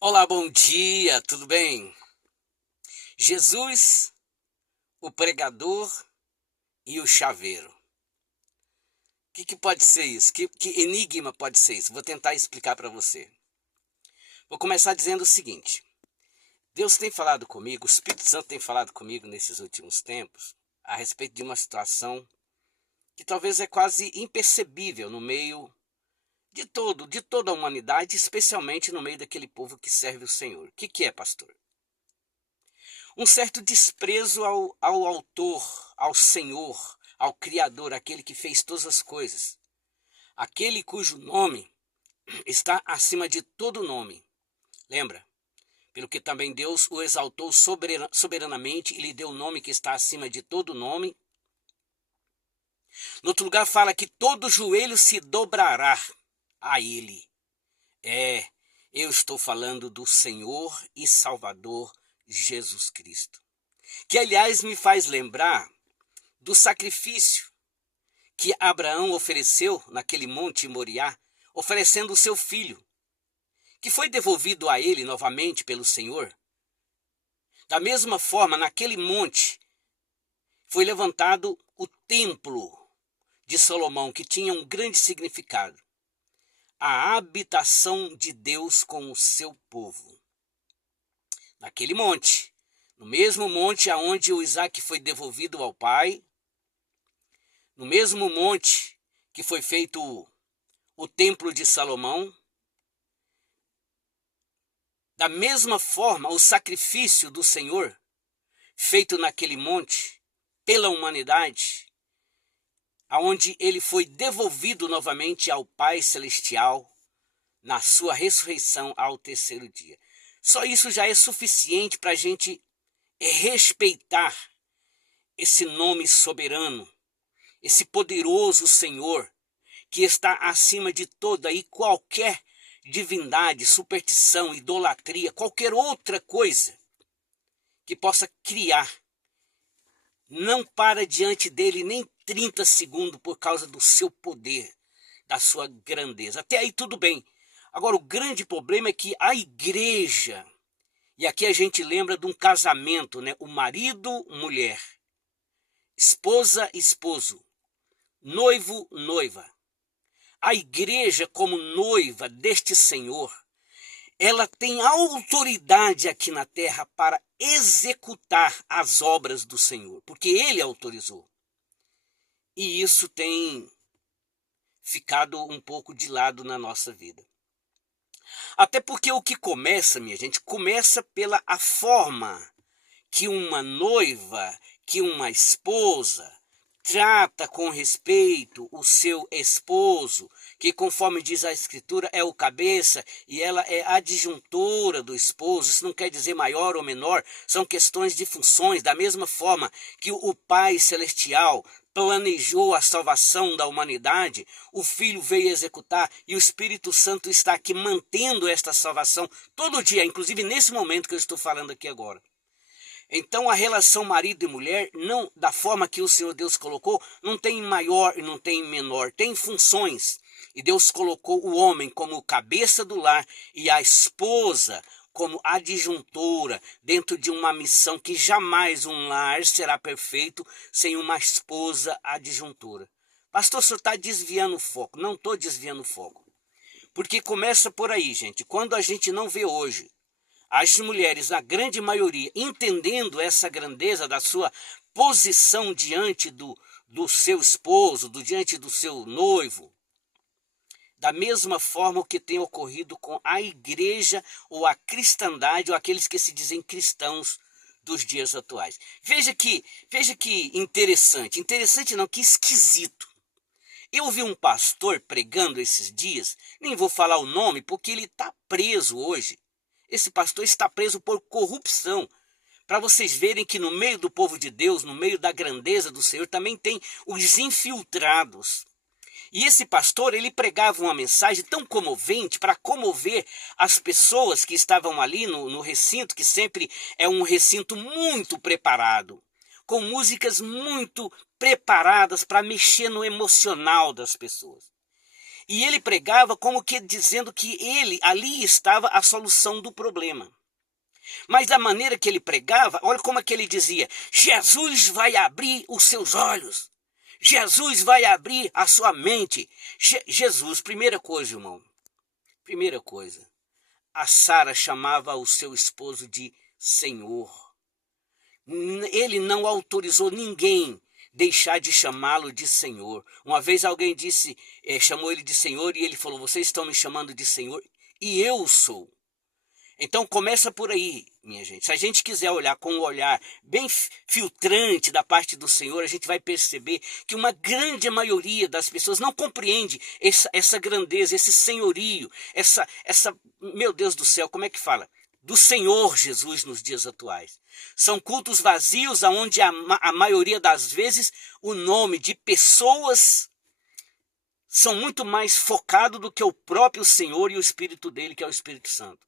Olá, bom dia, tudo bem? Jesus, o pregador e o chaveiro. O que pode ser isso? Que enigma pode ser isso? Vou tentar explicar para você. Vou começar dizendo o seguinte: Deus tem falado comigo, o Espírito Santo tem falado comigo nesses últimos tempos a respeito de uma situação que talvez é quase impercebível no meio de toda a humanidade, especialmente no meio daquele povo que serve o Senhor. O que é, pastor? Um certo desprezo ao autor, ao Senhor, ao Criador, aquele que fez todas as coisas, aquele cujo nome está acima de todo nome. Lembra? Pelo que também Deus o exaltou soberanamente e lhe deu o nome que está acima de todo nome. No outro lugar fala que todo joelho se dobrará a ele. É, eu estou falando do Senhor e Salvador Jesus Cristo. Que, aliás, me faz lembrar do sacrifício que Abraão ofereceu naquele monte Moriá, oferecendo o seu filho, que foi devolvido a ele novamente pelo Senhor. Da mesma forma, naquele monte foi levantado o templo de Salomão, que tinha um grande significado: a habitação de Deus com o seu povo. Naquele monte, no mesmo monte aonde o Isaac foi devolvido ao pai, no mesmo monte que foi feito o templo de Salomão, da mesma forma o sacrifício do Senhor feito naquele monte pela humanidade, aonde ele foi devolvido novamente ao Pai Celestial na sua ressurreição ao terceiro dia. Só isso já é suficiente para a gente respeitar esse nome soberano, esse poderoso Senhor, que está acima de toda e qualquer divindade, superstição, idolatria, qualquer outra coisa que possa criar. Não para diante dele nem 30 segundos por causa do seu poder, da sua grandeza. Até aí tudo bem. Agora o grande problema é que a igreja, e aqui a gente lembra de um casamento, né? O marido, mulher, esposa, esposo, noivo, noiva. A igreja, como noiva deste Senhor, ela tem autoridade aqui na terra para executar as obras do Senhor, porque ele autorizou. E isso tem ficado um pouco de lado na nossa vida. Até porque o que começa, minha gente, começa pela a forma que uma noiva, que uma esposa trata com respeito o seu esposo, que conforme diz a escritura é o cabeça e ela é adjuntora do esposo. Isso não quer dizer maior ou menor, são questões de funções. Da mesma forma que o Pai Celestial planejou a salvação da humanidade, o Filho veio executar e o Espírito Santo está aqui mantendo esta salvação todo dia, inclusive nesse momento que eu estou falando aqui agora. Então a relação marido e mulher, não da forma que o Senhor Deus colocou, não tem maior e não tem menor, tem funções. E Deus colocou o homem como cabeça do lar e a esposa como adjuntora dentro de uma missão que jamais um lar será perfeito sem uma esposa adjuntora. Pastor, o senhor está desviando o foco. Não estou desviando o foco. Porque começa por aí, gente. Quando a gente não vê hoje as mulheres, a grande maioria, entendendo essa grandeza da sua posição diante do seu esposo, diante do seu noivo, da mesma forma o que tem ocorrido com a igreja ou a cristandade ou aqueles que se dizem cristãos dos dias atuais. Veja que interessante, interessante não, que esquisito. Eu ouvi um pastor pregando esses dias, nem vou falar o nome porque ele está preso hoje. Esse pastor está preso por corrupção. Para vocês verem que no meio do povo de Deus, no meio da grandeza do Senhor, também tem os infiltrados. E esse pastor, ele pregava uma mensagem tão comovente para comover as pessoas que estavam ali no recinto, que sempre é um recinto muito preparado, com músicas muito preparadas para mexer no emocional das pessoas. E ele pregava como que dizendo que ali estava a solução do problema. Mas da maneira que ele pregava, olha como é que ele dizia: Jesus vai abrir os seus olhos. Jesus vai abrir a sua mente. Jesus, primeira coisa, irmão. Primeira coisa. A Sara chamava o seu esposo de Senhor. Ele não autorizou ninguém deixar de chamá-lo de Senhor. Uma vez alguém chamou ele de Senhor e ele falou: vocês estão me chamando de Senhor e eu sou. Então começa por aí, minha gente. Se a gente quiser olhar com um olhar bem filtrante da parte do Senhor, a gente vai perceber que uma grande maioria das pessoas não compreende essa grandeza, esse senhorio, meu Deus do céu, como é que fala? Do Senhor Jesus nos dias atuais. São cultos vazios onde a maioria das vezes o nome de pessoas são muito mais focados do que o próprio Senhor e o Espírito dele, que é o Espírito Santo.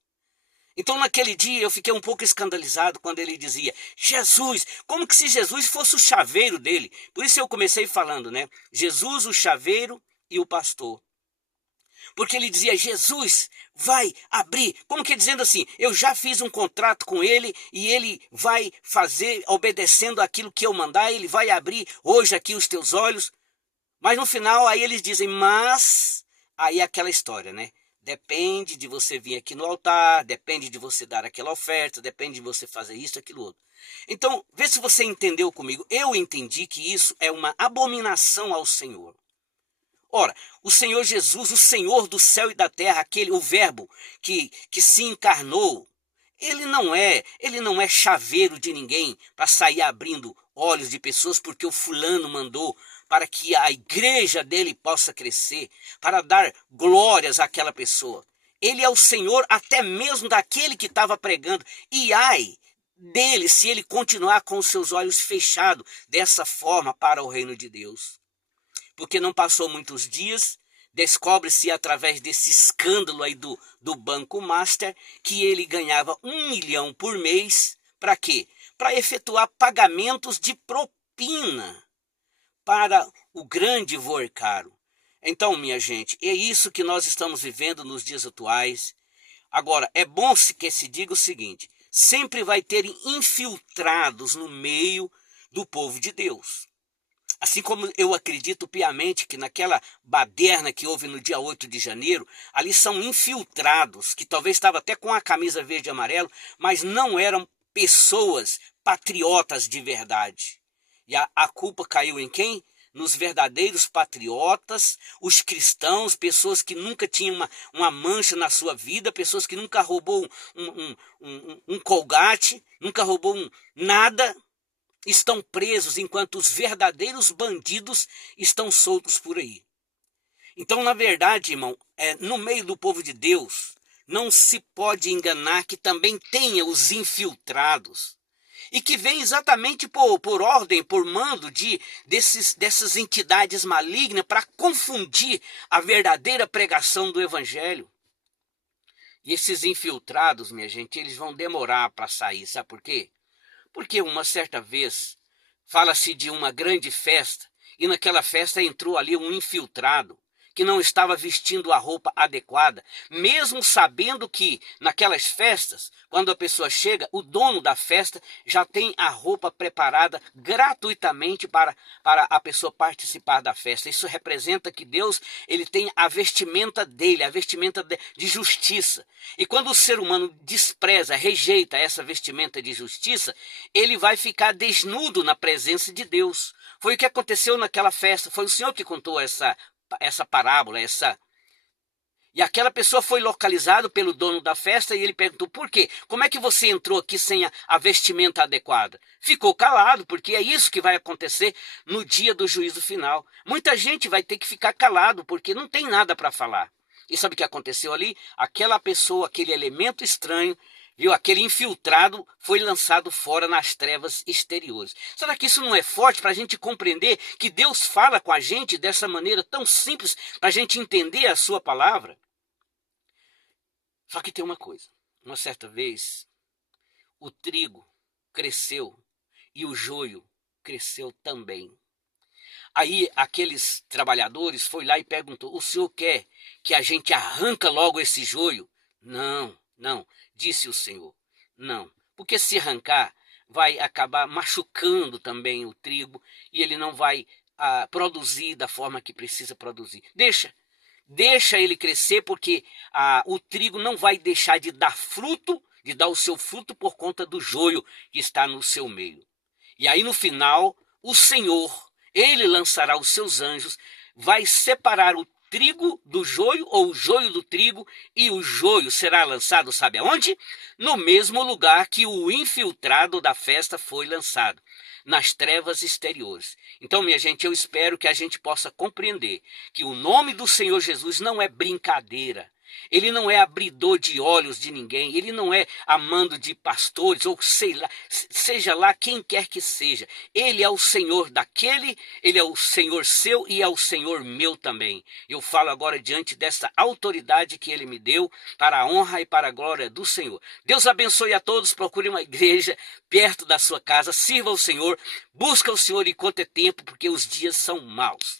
Então naquele dia eu fiquei um pouco escandalizado quando ele dizia Jesus, como que se Jesus fosse o chaveiro dele. Por isso eu comecei falando, né? Jesus, o chaveiro e o pastor. Porque ele dizia, Jesus vai abrir, como que dizendo assim, eu já fiz um contrato com ele e ele vai fazer, obedecendo aquilo que eu mandar, ele vai abrir hoje aqui os teus olhos. Mas no final aí eles dizem, mas, aí é aquela história, né? Depende de você vir aqui no altar, depende de você dar aquela oferta, depende de você fazer isso, aquilo outro. Então, vê se você entendeu comigo. Eu entendi que isso é uma abominação ao Senhor. Ora, o Senhor Jesus, o Senhor do céu e da terra, o verbo que se encarnou, ele não é chaveiro de ninguém para sair abrindo olhos de pessoas porque o fulano mandou, para que a igreja dele possa crescer, para dar glórias àquela pessoa. Ele é o Senhor até mesmo daquele que estava pregando. E ai dele se ele continuar com os seus olhos fechados dessa forma para o reino de Deus. Porque não passou muitos dias, descobre-se através desse escândalo aí do Banco Master que ele ganhava 1 milhão por mês. Para quê? Para efetuar pagamentos de propina para o grande Vorcaro. Então, minha gente, é isso que nós estamos vivendo nos dias atuais. Agora, é bom que se diga o seguinte, sempre vai ter infiltrados no meio do povo de Deus. Assim como eu acredito piamente que naquela baderna que houve no dia 8 de janeiro, ali são infiltrados, que talvez estavam até com a camisa verde e amarelo, mas não eram pessoas patriotas de verdade. E a culpa caiu em quem? Nos verdadeiros patriotas, os cristãos, pessoas que nunca tinham uma mancha na sua vida, pessoas que nunca roubou um colgate, nunca roubou nada, estão presos enquanto os verdadeiros bandidos estão soltos por aí. Então, na verdade, irmão, no meio do povo de Deus, não se pode enganar que também tenha os infiltrados. E que vem exatamente por ordem, por mando dessas entidades malignas para confundir a verdadeira pregação do Evangelho. E esses infiltrados, minha gente, eles vão demorar para sair, sabe por quê? Porque uma certa vez fala-se de uma grande festa e naquela festa entrou ali um infiltrado que não estava vestindo a roupa adequada, mesmo sabendo que naquelas festas, quando a pessoa chega, o dono da festa já tem a roupa preparada gratuitamente para a pessoa participar da festa. Isso representa que Deus ele tem a vestimenta dele, a vestimenta de justiça. E quando o ser humano despreza, rejeita essa vestimenta de justiça, ele vai ficar desnudo na presença de Deus. Foi o que aconteceu naquela festa, foi o Senhor que contou essa parábola, E aquela pessoa foi localizada pelo dono da festa e ele perguntou, por quê? Como é que você entrou aqui sem a vestimenta adequada? Ficou calado, porque é isso que vai acontecer no dia do juízo final. Muita gente vai ter que ficar calado, porque não tem nada para falar. E sabe o que aconteceu ali? Aquela pessoa, aquele elemento estranho, viu? Aquele infiltrado foi lançado fora nas trevas exteriores. Será que isso não é forte para a gente compreender que Deus fala com a gente dessa maneira tão simples para a gente entender a sua palavra? Só que tem uma coisa. Uma certa vez, o trigo cresceu e o joio cresceu também. Aí aqueles trabalhadores foi lá e perguntou: o senhor quer que a gente arranca logo esse joio? Não, não, disse o Senhor. Não, porque se arrancar vai acabar machucando também o trigo e ele não vai produzir da forma que precisa produzir. Deixa ele crescer, porque o trigo não vai deixar de dar fruto, de dar o seu fruto por conta do joio que está no seu meio. E aí no final, o Senhor, ele lançará os seus anjos, vai separar o trigo do joio, ou o joio do trigo, e o joio será lançado, sabe aonde? No mesmo lugar que o infiltrado da festa foi lançado, nas trevas exteriores. Então, minha gente, eu espero que a gente possa compreender que o nome do Senhor Jesus não é brincadeira. Ele não é abridor de olhos de ninguém, ele não é amando de pastores, ou sei lá, seja lá quem quer que seja. Ele é o Senhor daquele, ele é o Senhor seu e é o Senhor meu também. Eu falo agora diante dessa autoridade que ele me deu, para a honra e para a glória do Senhor. Deus abençoe a todos, procure uma igreja perto da sua casa, sirva ao Senhor, busca o Senhor enquanto é tempo, porque os dias são maus.